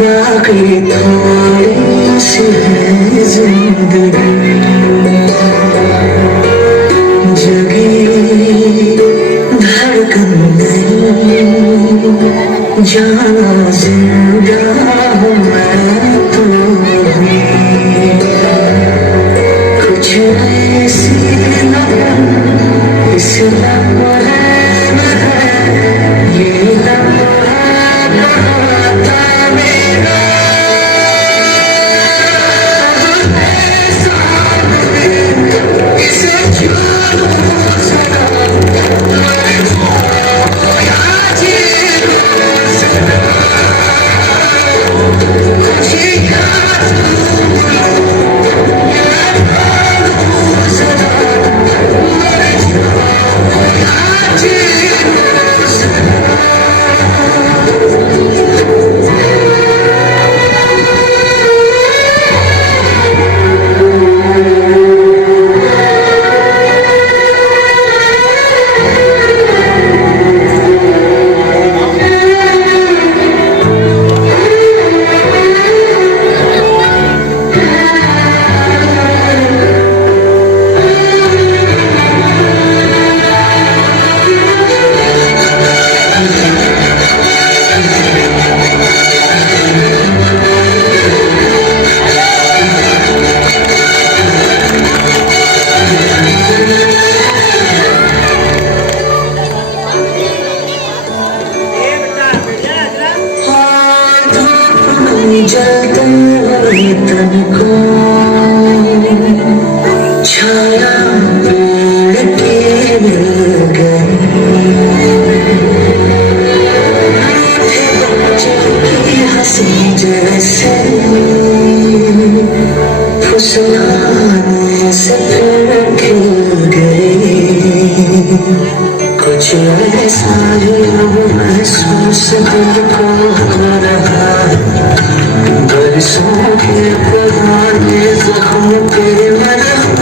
बाकी थोड़ी सी है जिंदगी जगी धड़कन नहीं जाना जिंदा हूँ मैं तो भी कुछ ऐसी लगन इस लम्हे में है ये लम्हा था मेरा इसे छोड़ो जरा जलते हुए तन को छाया पेड़ के मिल गई बच्चे की हंसी जैसे फुसलाने से फिर खिल गई कुछ ऐसा ही अब महसूस दिल को हो रहा बरसों के पुराने जख्म पे मरहम